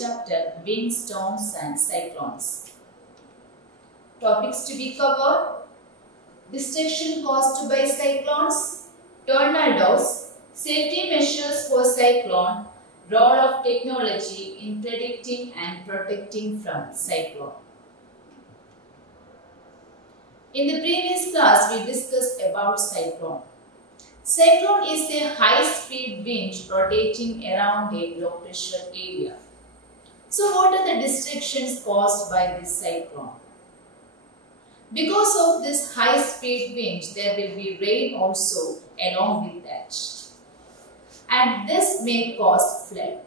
chapter Windstorms and Cyclones. Topics to be covered: destruction caused by cyclones, tornadoes, safety measures for cyclone, role of technology in predicting and protecting from cyclone. In the previous class, we discussed about cyclone. Cyclone is a high-speed wind rotating around a low-pressure area. So, what are the destructions caused by this cyclone? Because of this high-speed wind, there will be rain also along with that. And this may cause flood.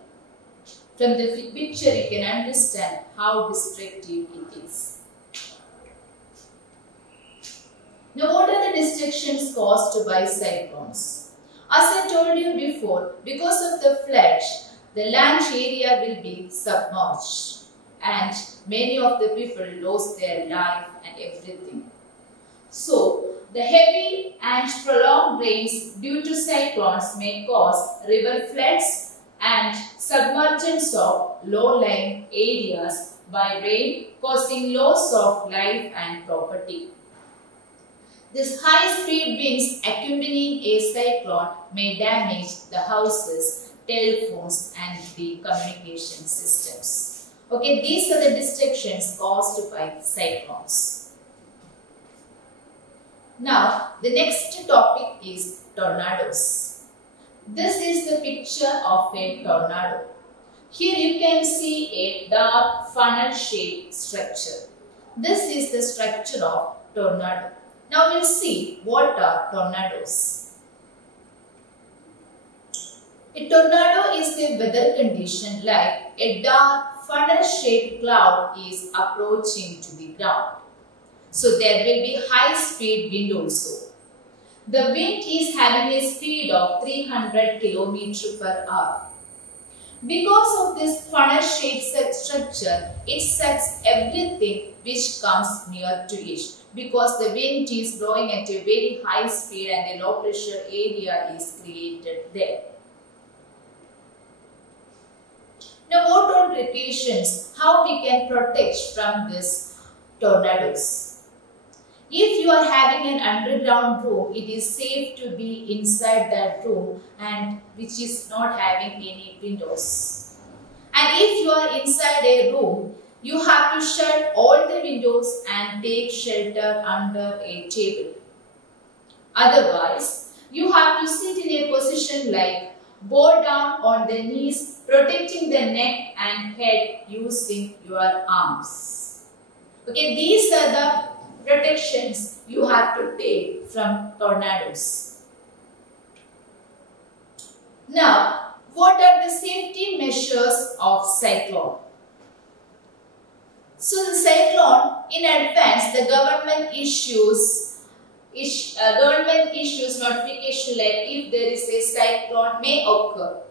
From the picture, you can understand how destructive it is. Now, what are the destructions caused by cyclones? As I told you before, because of the flood, the land area will be submerged and many of the people lost their life and everything. So, the heavy and prolonged rains due to cyclones may cause river floods and submergence of low-lying areas by rain, causing loss of life and property. This high-speed winds accompanying a cyclone may damage the houses, telephones and the communication systems. Okay, these are the destructions caused by cyclones. Now, the next topic is tornadoes. This is the picture of a tornado. Here you can see a dark funnel-shaped structure. This is the structure of tornado. Now we'll see what are tornadoes. A tornado is a weather condition like a dark funnel-shaped cloud is approaching to the ground. So there will be high-speed wind also. The wind is having a speed of 300 km per hour. Because of this funnel-shaped structure, it sucks everything which comes near to it. Because the wind is blowing at a very high speed and a low pressure area is created there. Now, what are precautions? How we can protect from this tornadoes? If you are having an underground room, it is safe to be inside that room and which is not having any windows. And if you are inside a room, you have to shut all the windows and take shelter under a table. Otherwise, you have to sit in a position like bow down on the knees, protecting the neck and head using your arms. Okay, these are the protections you have to take from tornadoes. Now, what are the safety measures of cyclone? So the cyclone, in advance, the government issues notification like if there is a cyclone may occur.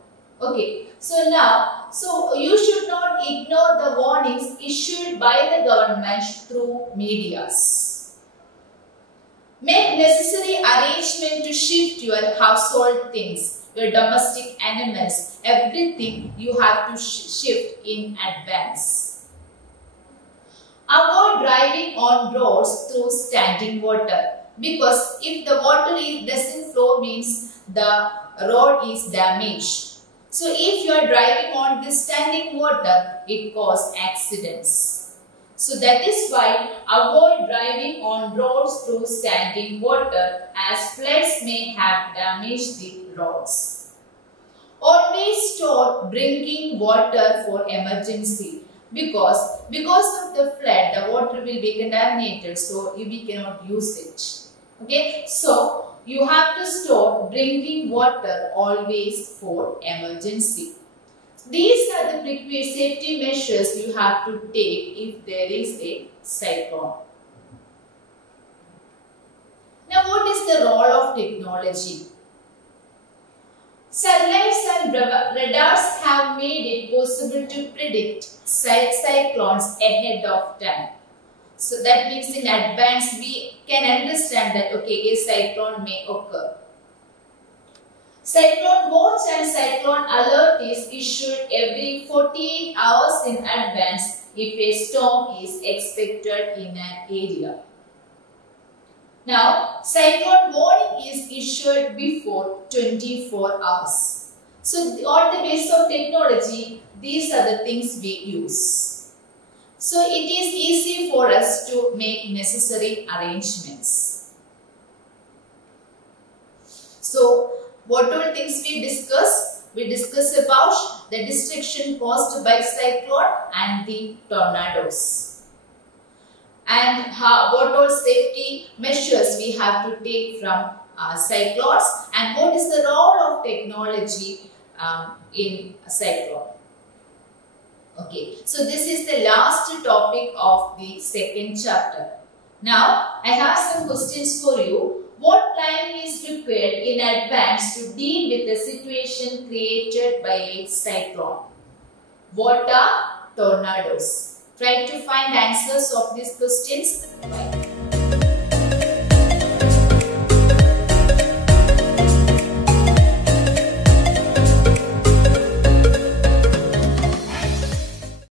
Okay, so you should not ignore the warnings issued by the government through medias. Make necessary arrangement to shift your household things, your domestic animals, everything you have to shift in advance. Avoid driving on roads through standing water, because if the water doesn't flow means the road is damaged. So if you are driving on this standing water, it causes accidents. So that is why avoid driving on roads through standing water, as floods may have damaged the roads. Always store drinking water for emergency. Because of the flood, the water will be contaminated, so we cannot use it. Okay, so you have to store drinking water always for emergency. These are the safety measures you have to take if there is a cyclone. Now, what is the role of technology? Satellites and radars have made it possible to predict cyclones ahead of time. So that means in advance we can understand that okay, a cyclone may occur. Cyclone watch and cyclone alert is issued every 48 hours in advance if a storm is expected in an area. Now, cyclone warning is issued before 24 hours. So, on the basis of technology, these are the things we use. So, it is easy for us to make necessary arrangements. So, what all things we discuss? We discuss about the destruction caused by cyclone and the tornadoes. And what all safety measures we have to take from cyclones, and what is the role of technology in a cyclone. Okay, so this is the last topic of the second chapter. Now, I have some questions for you. What time is required in advance to deal with the situation created by a cyclone? What are tornadoes? Try to find answers of these questions. Bye.